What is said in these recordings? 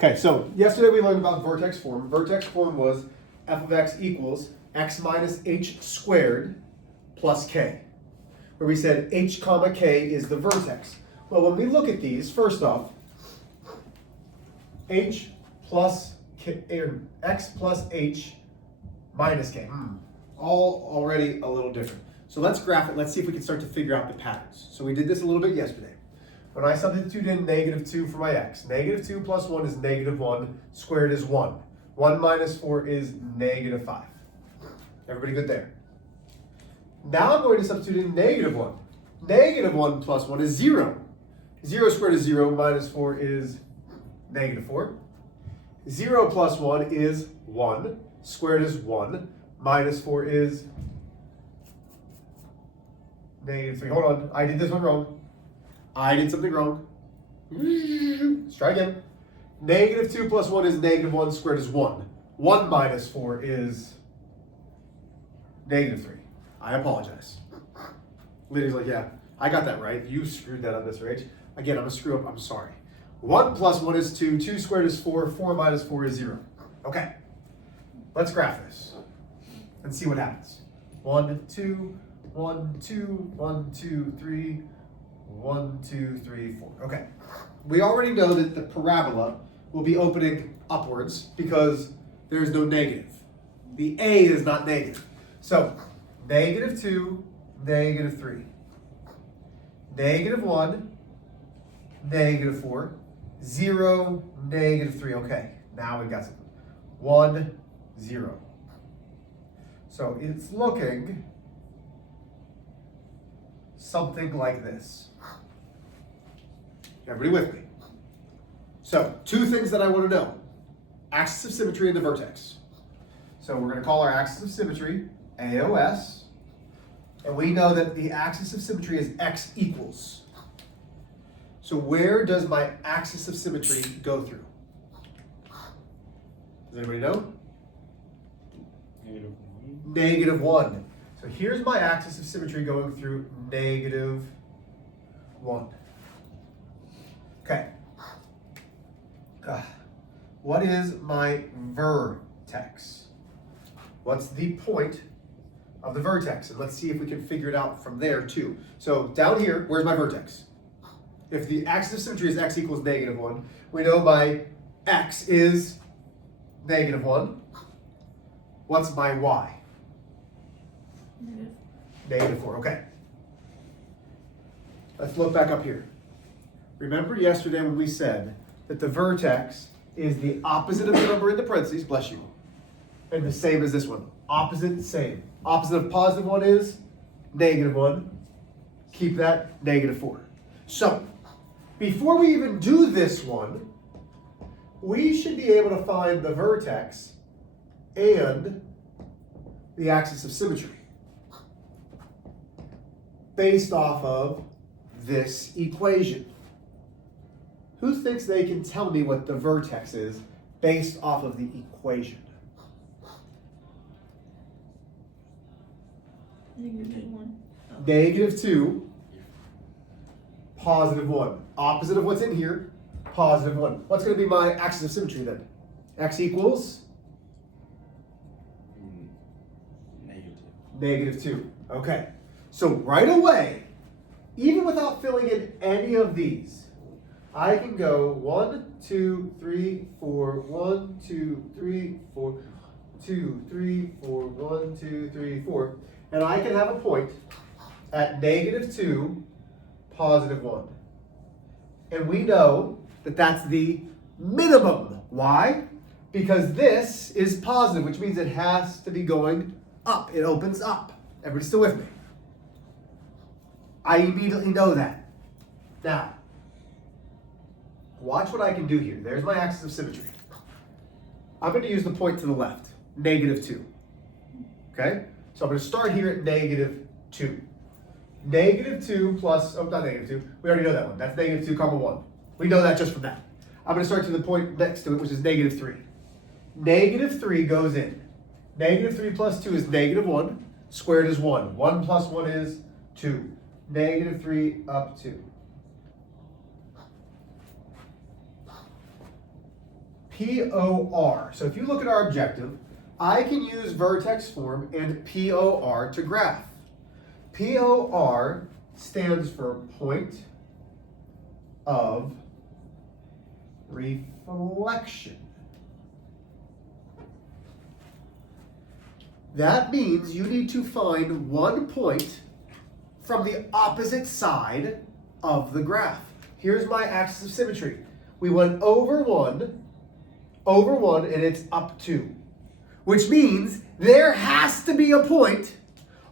Okay, so yesterday we learned about vertex form. Vertex form was f of x equals x minus h squared plus k, where we said h comma k is the vertex. Well, when we look at these, first off, h plus k, x plus h minus k, all already a little different. So let's graph it. Let's see if we can start to figure out the patterns. So we did this a little bit yesterday. When I substitute in -2 for my x, -2 plus 1 is -1, squared is 1. 1 minus 4 is -5. Everybody good there? Now I'm going to substitute in -1. -1 plus 1 is 0. 0 squared is 0, minus 4 is -4. 0 plus 1 is 1, squared is 1, minus 4 is -3. Hold on, I did this one wrong. I did something wrong. Let's try again. -2 plus 1 is -1, squared is 1. 1 minus 4 is -3. I apologize. Lydia's like, yeah, I got that right. You screwed that up, Mr. H. Again, I'm a screw up, I'm sorry. 1 plus 1 is 2, 2 squared is 4, 4 minus 4 is 0. Okay, let's graph this and see what happens. 1, 2, 1, 2, 1, 2, 3, 1, 2, 3, 4. Okay, we already know that the parabola will be opening upwards because there is no negative. The a is not negative. So, -2, -3. -1, -4, 0, -3. Okay, now we got something. 1, 0. So it's looking something like this. Everybody with me? So, two things that I want to know. Axis of symmetry and the vertex. So we're going to call our axis of symmetry AOS. And we know that the axis of symmetry is x equals. So where does my axis of symmetry go through? Does anybody know? -1. So here's my axis of symmetry going through -1. Okay. What is my vertex? What's the point of the vertex? And let's see if we can figure it out from there too. So down here, where's my vertex? If the axis of symmetry is x equals -1, we know my x is -1. What's my y? -4, okay. Let's look back up here. Remember yesterday when we said that the vertex is the opposite of the number in the parentheses, bless you, and the same as this one. Opposite, same. Opposite of +1 is -1. Keep that, -4. So, before we even do this one, we should be able to find the vertex and the axis of symmetry based off of this equation. Who thinks they can tell me what the vertex is based off of the equation? -1. -2, +1. Opposite of what's in here, +1. What's going to be my axis of symmetry then? X equals? -2. Okay. So right away, even without filling in any of these, I can go 1, 2, 3, 4, 1, 2, 3, 4, 2, 3, 4, 1, 2, 3, 4. And I can have a point at -2, +1. And we know that that's the minimum. Why? Because this is positive, which means it has to be going up. It opens up. Everybody still with me? I immediately know that. Now, watch what I can do here. There's my axis of symmetry. I'm going to use the point to the left, -2. Okay? So I'm going to start here at -2. -2 plus, oh, not -2. We already know that one. That's -2, 1. We know that just from that. I'm going to start to the point next to it, which is -3. -3 goes in. -3 plus 2 is -1. Squared is 1. 1 plus 1 is 2. -3 up 2. POR. So if you look at our objective, I can use vertex form and POR to graph. POR stands for point of reflection. That means you need to find one point from the opposite side of the graph. Here's my axis of symmetry. We went over one, and it's up 2. Which means there has to be a point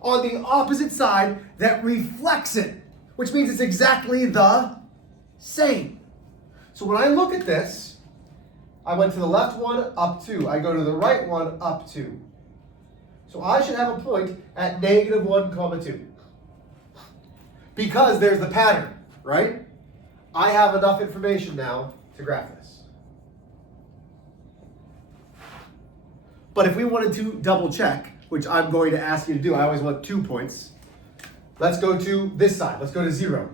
on the opposite side that reflects it. Which means it's exactly the same. So when I look at this, I went to the left one, up 2. I go to the right one, up 2. So I should have a point at -1, 2. Because there's the pattern, right? I have enough information now to graph this. But if we wanted to double check, which I'm going to ask you to do, I always want 2 points. Let's go to this side. Let's go to 0.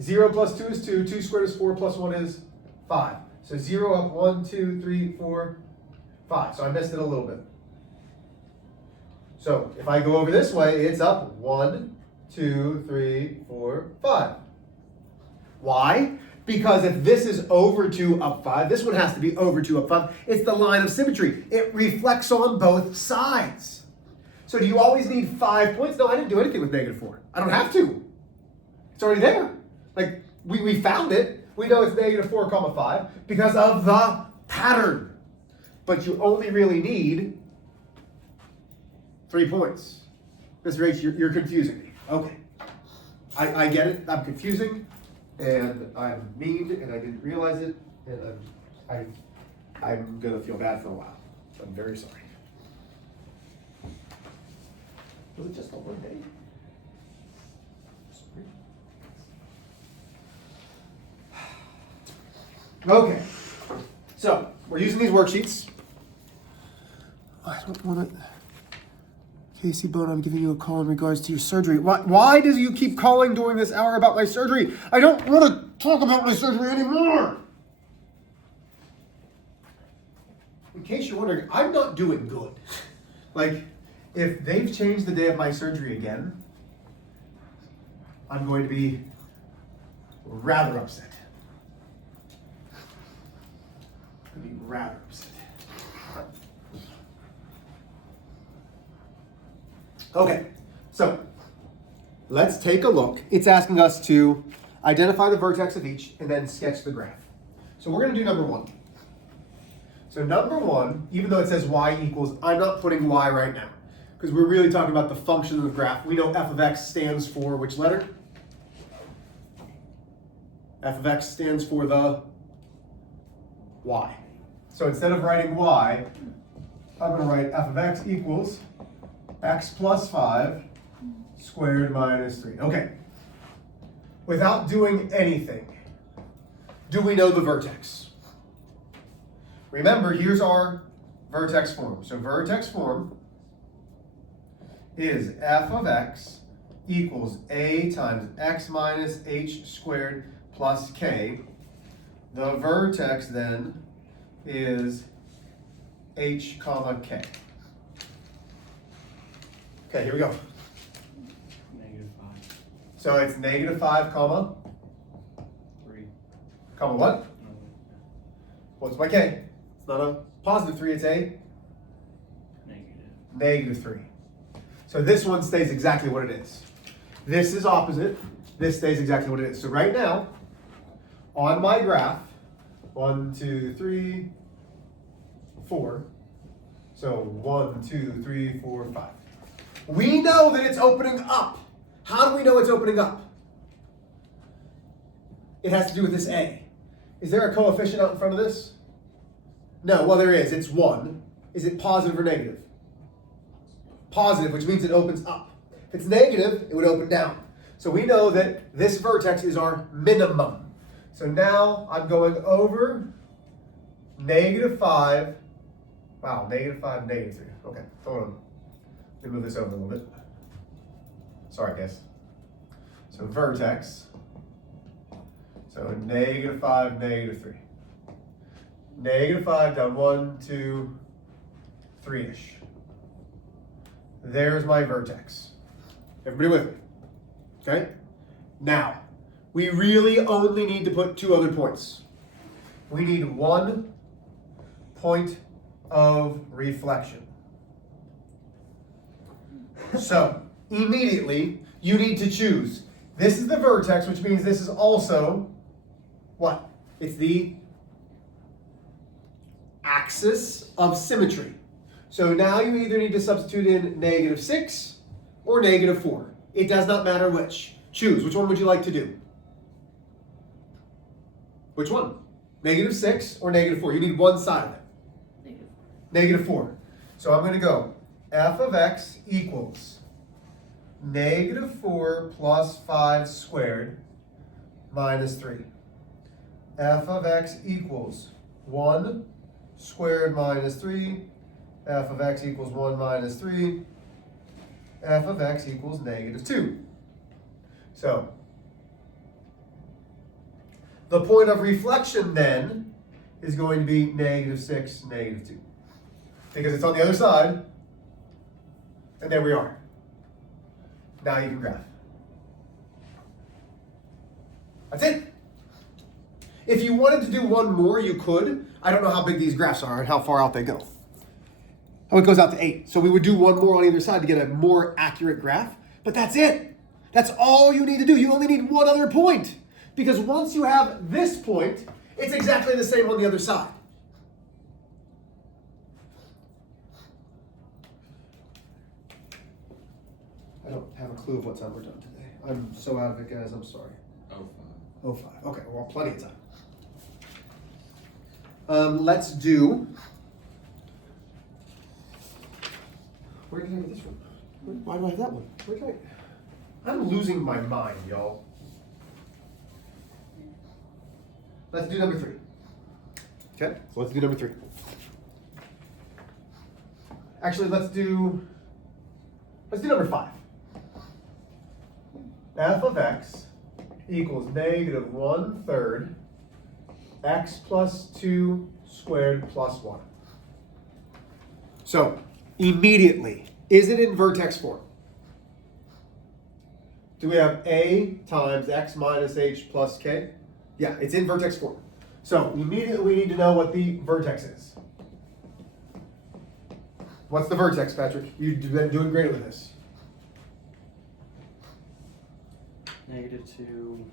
0 plus 2 is 2. 2 squared is 4 plus 1 is 5. So 0 up 1, 2, 3, 4, 5. So I missed it a little bit. So if I go over this way, it's up 1, 2, 3, 4, 5. Why? Because if this is over 2 up 5, this one has to be over 2 up 5. It's the line of symmetry. It reflects on both sides. So do you always need 5 points? No, I didn't do anything with -4. I don't have to. It's already there. Like, we found it. We know it's -4, 5 because of the pattern. But you only really need 3 points. Mr. H, you're confusing me. Okay. I get it. I'm confusing. And I'm mean, and I didn't realize it, and I'm gonna feel bad for a while. I'm very sorry. Was it just on one day? Sorry. Okay, so we're using these worksheets. I don't want to. Casey Bone, I'm giving you a call in regards to your surgery. Why do you keep calling during this hour about my surgery? I don't want to talk about my surgery anymore. In case you're wondering, I'm not doing good. Like, if they've changed the day of my surgery again, I'm going to be rather upset. I'd be rather upset. Okay, so let's take a look. It's asking us to identify the vertex of each and then sketch the graph. So we're going to do number 1. So number 1, even though it says y equals, I'm not putting y right now because we're really talking about the function of the graph. We know f of x stands for which letter? F of x stands for the y. So instead of writing y, I'm going to write f of x equals x plus 5 squared minus 3. Okay. Without doing anything, do we know the vertex? Remember, here's our vertex form. So vertex form is f of x equals a times x minus h squared plus k. The vertex then is h comma k. Okay, here we go. -5. So it's -5 comma 3. Comma what? What's my k? It's not a positive 3, it's a -3. So this one stays exactly what it is. This is opposite. This stays exactly what it is. So right now, on my graph, 1, 2, 3, 4. So 1, 2, 3, 4, 5. We know that it's opening up. How do we know it's opening up? It has to do with this A. Is there a coefficient out in front of this? No, well there is, it's 1. Is it positive or negative? Positive, which means it opens up. If it's negative, it would open down. So we know that this vertex is our minimum. So now I'm going over -5. Wow, -5, -3. Okay, hold on. Let me move this over a little bit. Sorry, guys. So vertex. So -5, -3. -5 down 1, 2, 3-ish. There's my vertex. Everybody with me? Okay? Now, we really only need to put 2 other points. We need 1 point of reflection. So, immediately, you need to choose. This is the vertex, which means this is also what? It's the axis of symmetry. So now you either need to substitute in -6 or -4. It does not matter which. Choose. Which one would you like to do? Which one? -6 or -4? You need one side of it. -4. So I'm going to go f of x equals -4 plus 5 squared minus 3. F of x equals 1 squared minus 3. F of x equals 1 minus 3. F of x equals -2. So, the point of reflection then is going to be -6, -2. Because it's on the other side. And there we are. Now you can graph. That's it. If you wanted to do one more, you could. I don't know how big these graphs are and how far out they go. Oh, it goes out to 8. So we would do one more on either side to get a more accurate graph. But that's it. That's all you need to do. You only need one other point. Because once you have this point, it's exactly the same on the other side. I don't have a clue of what time we're done today. I'm so out of it, guys. I'm sorry. 05. Okay, well, plenty of time. Let's do. Where did I get this one? Why do I have that one? Where did I'm losing my mind, y'all. Let's do number 3. Okay, so let's do number 3. Actually, let's do number 5. F of x equals -1/3 x plus 2 squared plus 1. So, immediately, is it in vertex form? Do we have a times x minus h plus k? Yeah, it's in vertex form. So, immediately we need to know what the vertex is. What's the vertex, Patrick? You've been doing great with this. -2,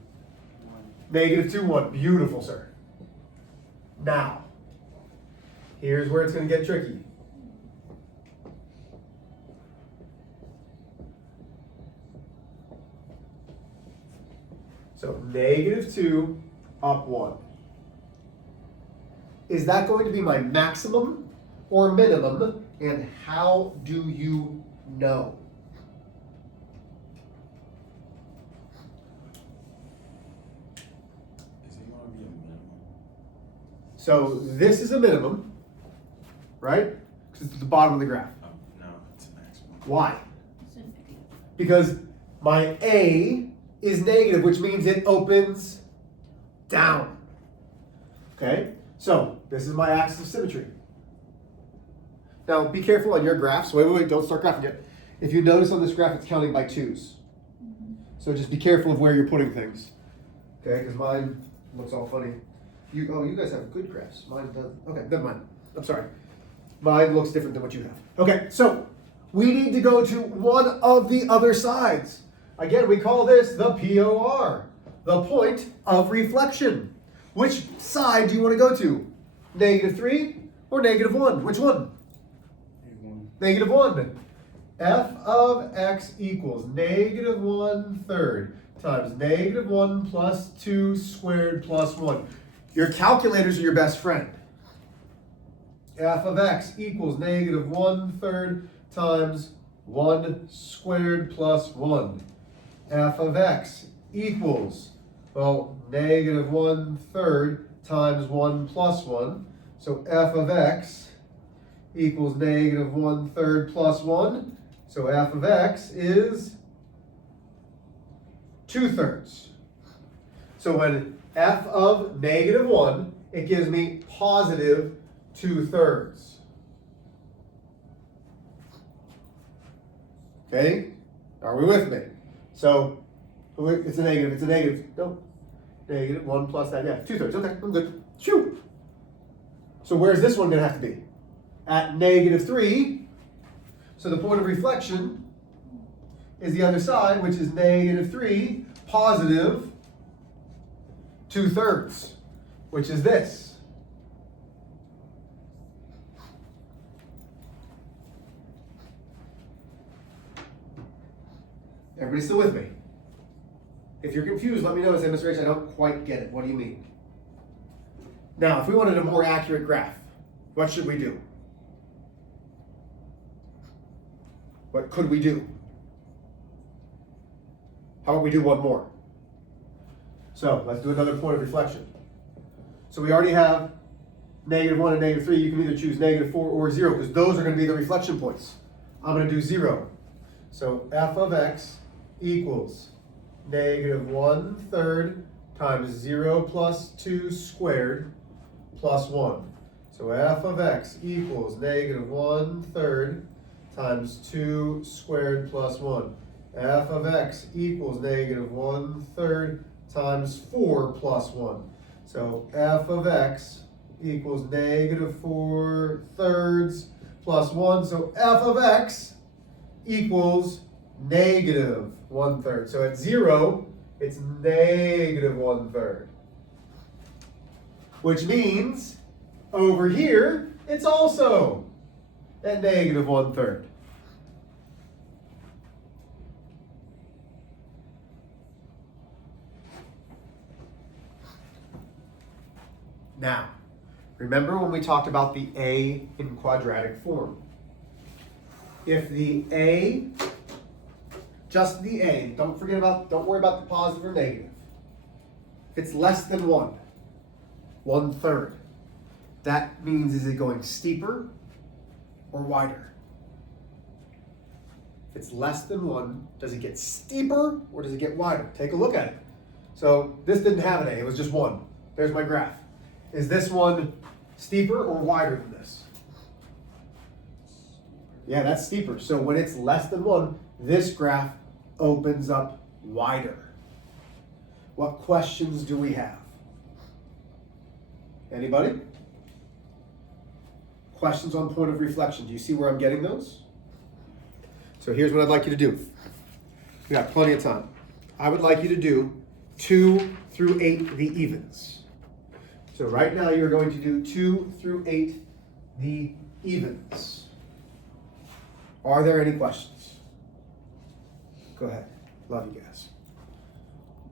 1. -2, 1. Beautiful, sir. Now, here's where it's going to get tricky. So, -2 up 1. Is that going to be my maximum or minimum? And how do you know? So this is a minimum, right? Because it's at the bottom of the graph. Oh, no, it's a maximum. Why? Because my A is negative, which means it opens down. Okay? So this is my axis of symmetry. Now be careful on your graphs. Wait, don't start graphing yet. If you notice on this graph, it's counting by 2s. So just be careful of where you're putting things. Okay, because mine looks all funny. You guys have good graphs. Mine doesn't. Okay, never mind. I'm sorry. Mine looks different than what you have. Okay, so we need to go to one of the other sides. Again, we call this the POR, the point of reflection. Which side do you want to go to? -3 or -1? Which one? -1. F of x equals -1/3 times -1 plus 2 squared plus 1. Your calculators are your best friend. F of x equals -1/3 times 1 squared plus 1. F of x equals, well, -1/3 times 1 plus 1. So f of x equals -1/3 plus 1. So f of x is 2/3. So when f of -1 it gives me positive 2/3. Okay? Are we with me? So, it's a negative. No. Negative 1 plus that, yeah, 2/3. Okay, I'm good. Shoo! So where's this one going to have to be? At -3. So the point of reflection is the other side, which is -3, positive 2/3, which is this. Everybody still with me? If you're confused, let me know. As Mr. H, I don't quite get it. What do you mean? Now, if we wanted a more accurate graph, what should we do? What could we do? How about we do one more? So let's do another point of reflection. So we already have -1 and -3. You can either choose -4 or 0 because those are going to be the reflection points. I'm going to do 0. So f of x equals -1/3 times 0 plus 2 squared plus 1. So f of x equals -1/3 times 2 squared plus 1. F of x equals -1/3 times 4 plus 1. So f of x equals -4/3 plus 1. So f of x equals -1/3. So at 0, it's -1/3. Which means over here, it's also at -1/3. Now, remember when we talked about the a in quadratic form? If the a, just the a, don't worry about the positive or negative. If it's less than 1, 1/3, that means is it going steeper or wider? If it's less than 1, does it get steeper or does it get wider? Take a look at it. So this didn't have an a, it was just 1. There's my graph. Is this one steeper or wider than this? Yeah, that's steeper. So when it's less than 1, this graph opens up wider. What questions do we have? Anybody? Questions on point of reflection. Do you see where I'm getting those? So here's what I'd like you to do. We got plenty of time. I would like you to do 2 through 8 the evens. So right now you're going to do 2 through 8 the evens. Are there any questions? Go ahead. Love you guys.